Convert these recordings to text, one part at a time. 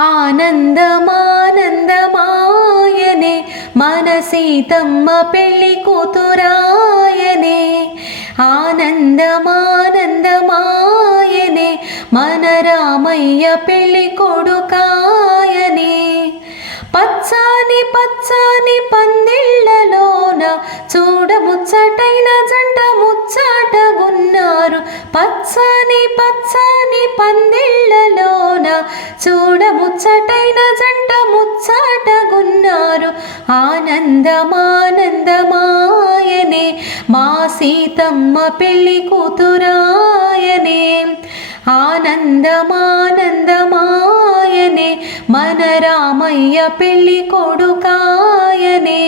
ఆనందమానందమాయనే మన సీతమ్మ పెళ్లి కూతురాయనే. ఆనందమానందమాయనే మన రామయ్య పెళ్లి కొడుకాయనే. పచ్చాని పచ్చాని పందిళ్ళలోన చూడముచ్చటైన జంట ముచ్చటగున్నారు. పచ్చాని పచ్చాని పందిళ్ళలోన చూడముచ్చటైన జంట ముచ్చటగున్నారు. ఆనందమానందమాయనే మా సీతమ్మ పెళ్లి కూతురాయనే. ఆనందమానందమాయనే మన రామయ్య పెళ్లి కొడుకాయనే.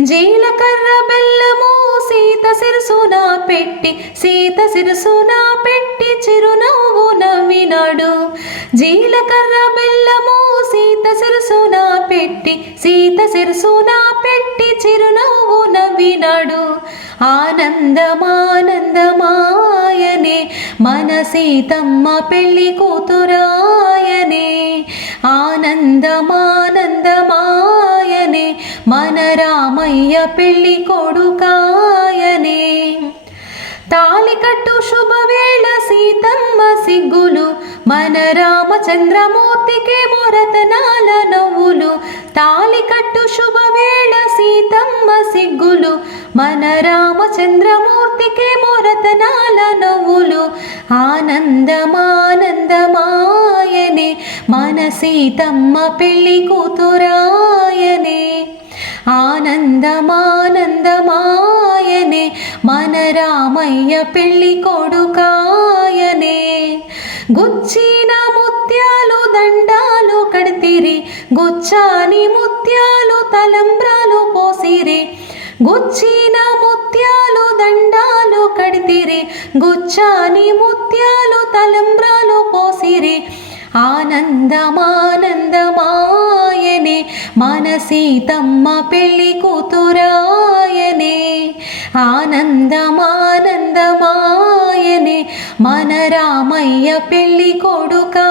జీలకర్ర బెల్లము సీత శిరసున పెట్టి, సీత శిరసున పెట్టి చిరునవ్వు నవ్వినాడు. జీలకర్ర బెల్లము సీత శిరసున పెట్టి, సీత శిరసున పెట్టి చిరునవ్వు నవ్వినాడు. ఆనందమానందమాయనే మన సీతమ్మ పెళ్లి కూతురాయనే. ఆనందమానందమాయనే మన రామయ్య పెళ్లి కొడుకాయనే. తాళికట్టు శుభవేళ సీతమ్మ సిగ్గులు, మన రామచంద్రమూర్తికే మొరతనాల నవ్వులు. తాళికట్టు శుభవేళ సీతమ్మ సిగ్గులు, మన రామచంద్రమూర్తికే మొరతనాల నవ్వులు. ఆనందమానందమాయనే మన సీతమ్మ పెళ్లి కూతురాయనే. ఆనందమానందమాయనే మన రామయ్య పెళ్లి కొడుకాయనే. గుచ్చిన ముత్యాలు దండాలు కడితిరి, గుచ్చాని ముత్యాలు తలంబ్రాలు పోసిరి. గుచ్చిన ముత్యాలు దండాలు కడితిరి, గుచ్చాని ముత్యాలు తలంబ్రాలు పోసిరి. ఆనందమానందమాయనే మన సీతమ్మ పెళ్లి కూతురాయనే. ఆనందమానందమాయనే మన రామయ్య పెళ్లి కొడుకా.